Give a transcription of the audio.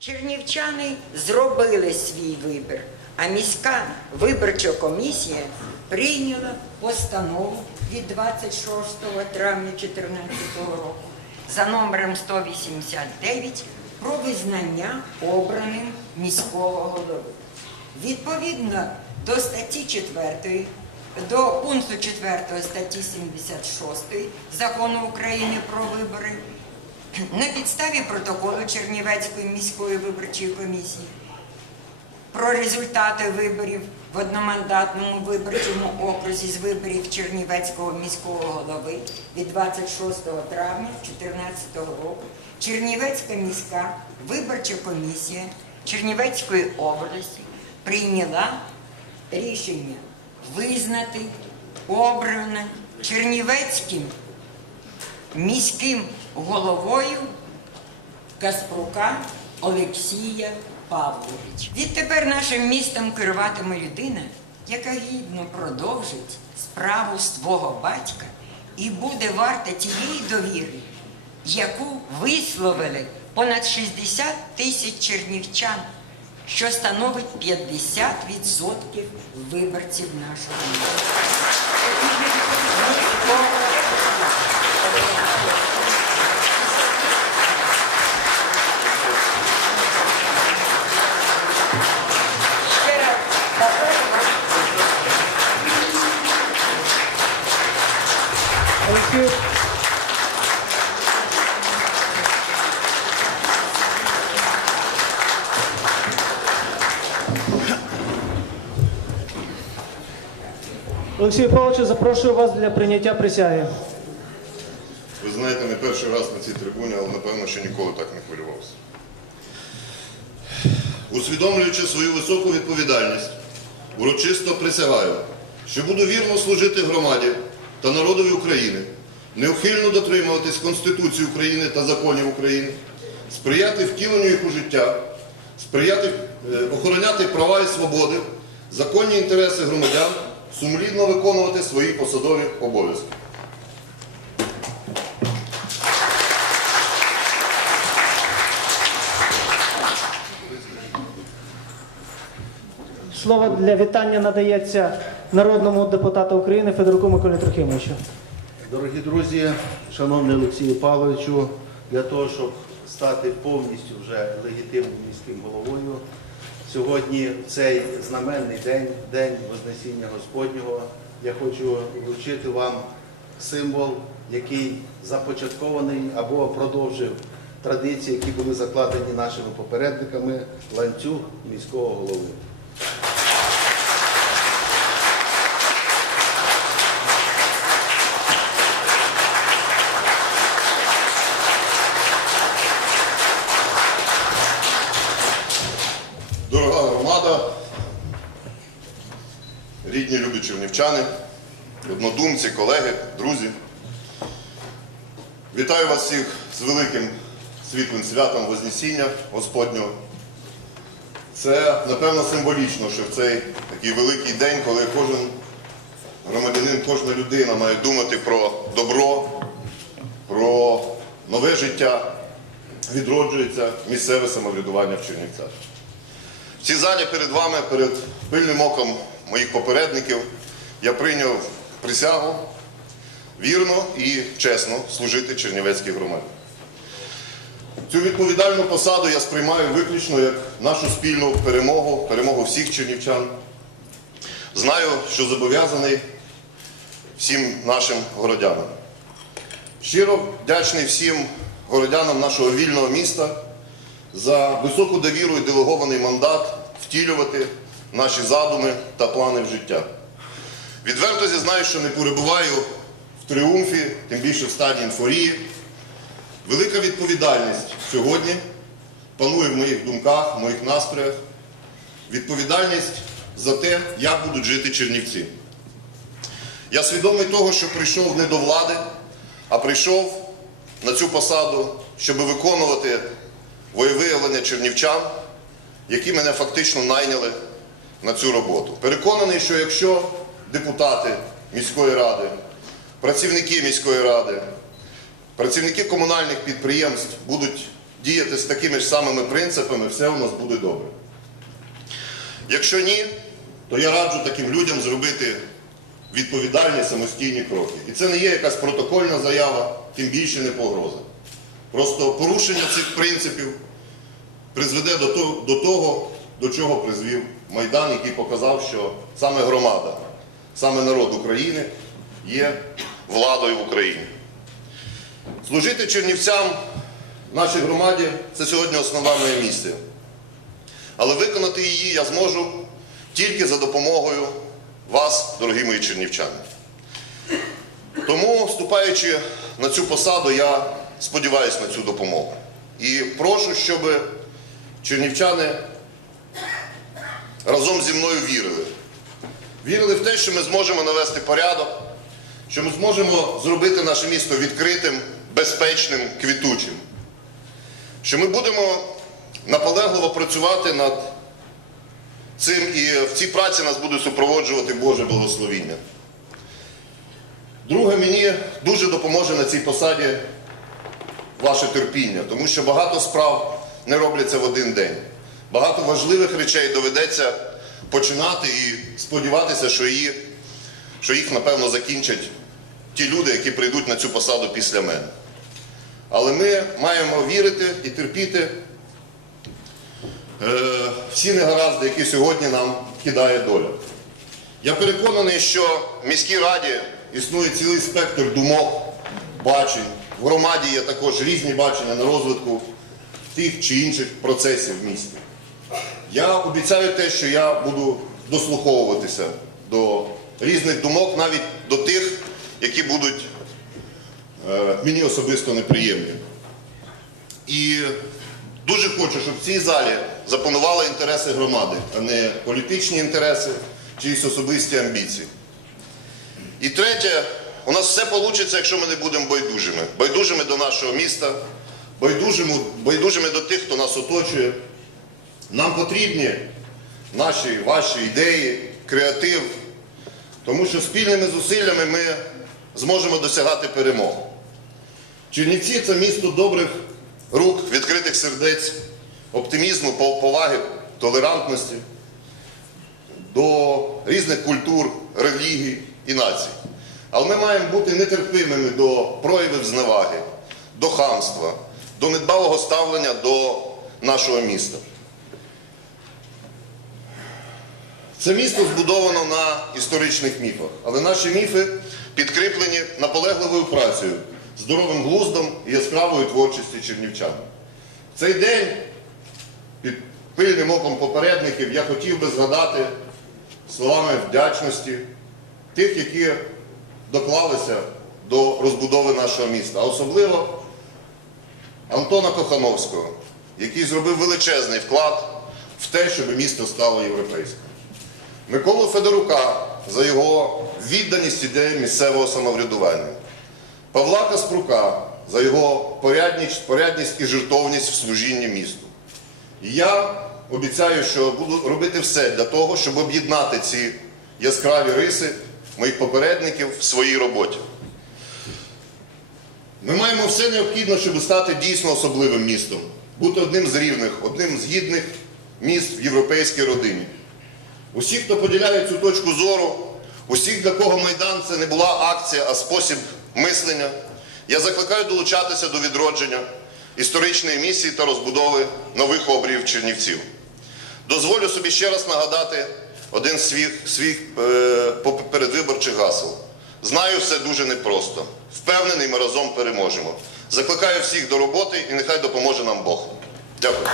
Чернівчани зробили свій вибір, а міська виборча комісія прийняла постанову від 26 травня 2014 року за номером 189 про визнання обраним міського голови. Відповідно до статті 4, до пункту 4 статті 76 Закону України про вибори, на підставі протоколу Чернівецької міської виборчої комісії про результати виборів в одномандатному виборчому окрузі з виборів Чернівецького міського голови від 26 травня 2014 року Чернівецька міська виборча комісія Чернівецької області прийняла рішення визнати обране Чернівецьким міським головою Каспрука Олексія Павловича. Відтепер нашим містом керуватиме людина, яка гідно продовжить справу свого батька і буде варта тієї довіри, яку висловили понад 60 тисяч чернівчан, що становить 50% виборців нашого міста. Олексій Павлович, запрошую вас для прийняття присяги. Ви знаєте, не перший раз на цій трибуні, але напевно, що ніколи так не хвилювався. Усвідомлюючи свою високу відповідальність, урочисто присягаю, що буду вірно служити громаді та народові України, неухильно дотримуватись Конституції України та законів України, сприяти втіленню їх у життя, сприяти е, охороняти права і свободи, законні інтереси громадян, сумлінно виконувати свої посадові обов'язки. Слово для вітання надається народному депутату України Федоруку Миколі Трохимовичу. Дорогі друзі, шановний Олексію Павловичу, для того, щоб стати повністю вже легітимним міським головою, сьогодні цей знаменний день, день Вознесіння Господнього, я хочу вручити вам символ, який започаткований або продовжив традиції, які були закладені нашими попередниками, ланцюг міського голови. Дорога громада, рідні любі чернівчани, однодумці, колеги, друзі. Вітаю вас всіх з великим світлим святом Вознесіння Господнього. Це, напевно, символічно, що в цей такий великий день, коли кожен громадянин, кожна людина має думати про добро, про нове життя, відроджується місцеве самоврядування в Чернівцях. В цій залі перед вами, перед пильним оком моїх попередників, я прийняв присягу вірно і чесно служити Чернівецькій громаді. Цю відповідальну посаду я сприймаю виключно як нашу спільну перемогу, перемогу всіх чернівчан. Знаю, що зобов'язаний всім нашим городянам. Щиро вдячний всім городянам нашого вільного міста за високу довіру і делегований мандат втілювати наші задуми та плани в життя. Відверто зізнаю, що не перебуваю в тріумфі, тим більше в стані інфорії. Велика відповідальність сьогодні панує в моїх думках, в моїх настроях. Відповідальність за те, як будуть жити чернівці. Я свідомий того, що прийшов не до влади, а прийшов на цю посаду, щоб виконувати воєвиявлення чернівчан, які мене фактично найняли на цю роботу. Переконаний, що якщо депутати міської ради, працівники міської ради, працівники комунальних підприємств будуть діяти з такими ж самими принципами, все у нас буде добре. Якщо ні, то я раджу таким людям зробити відповідальні самостійні кроки. І це не є якась протокольна заява, тим більше не погроза. Просто порушення цих принципів призведе до того, до чого призвів Майдан, який показав, що саме громада, саме народ України є владою в Україні. Служити чернівцям нашій громаді це сьогодні основна моя місія. Але виконати її я зможу тільки за допомогою вас, дорогі мої чернівчани. Тому, вступаючи на цю посаду, я сподіваюся на цю допомогу. І прошу, щоб чернівчани разом зі мною вірили. Вірили в те, що ми зможемо навести порядок, що ми зможемо зробити наше місто відкритим, безпечним, квітучим. Що ми будемо наполегливо працювати над цим і в цій праці нас буде супроводжувати Боже благословіння. Друге, мені дуже допоможе на цій посаді ваше терпіння, тому що багато справ не робляться в один день. Багато важливих речей доведеться починати і сподіватися, що, її, що їх, напевно, закінчать ті люди, які прийдуть на цю посаду після мене. Але ми маємо вірити і терпіти е, всі негаразди, які сьогодні нам кидає доля. Я переконаний, що в міській раді існує цілий спектр думок, бачень. В громаді є також різні бачення на розвитку тих чи інших процесів в місті. Я обіцяю те, що я буду дослуховуватися до різних думок, навіть до тих, які будуть е, мені особисто неприємні. І дуже хочу, щоб в цій залі запанували інтереси громади, а не політичні інтереси чиїсь особисті амбіції. І третє, у нас все вийде, якщо ми не будемо байдужими. Байдужими до нашого міста, байдужими, байдужими до тих, хто нас оточує. Нам потрібні наші, ваші ідеї, креатив, тому що спільними зусиллями ми зможемо досягати перемог. Чернівці це місто добрих рук, відкритих сердець, оптимізму, поваги, толерантності до різних культур, релігій і націй. Але ми маємо бути нетерпимими до проявів зневаги, до хамства, до недбалого ставлення до нашого міста. Це місто збудовано на історичних міфах, але наші міфи підкріплені наполегливою працею, здоровим глуздом і яскравою творчістю чернівчан. Цей день під пильним оком попередників я хотів би згадати словами вдячності тих, які доклалися до розбудови нашого міста, а особливо Антона Кохановського, який зробив величезний вклад в те, щоб місто стало європейським. Миколу Федорука за його відданість ідеям місцевого самоврядування, Павла Каспрука за його порядність, порядність і жертовність в служінні місту. І я обіцяю, що буду робити все для того, щоб об'єднати ці яскраві риси моїх попередників в своїй роботі. Ми маємо все необхідне, щоб стати дійсно особливим містом, бути одним з рівних, одним з гідних міст в європейській родині. Усі, хто поділяє цю точку зору, усіх, для кого Майдан це не була акція, а спосіб мислення, я закликаю долучатися до відродження історичної місії та розбудови нових обріїв Чернівців. Дозволю собі ще раз нагадати один своїх, своїх е, передвиборчих гасел. Знаю, все дуже непросто. Впевнений, ми разом переможемо. Закликаю всіх до роботи і нехай допоможе нам Бог. Дякую.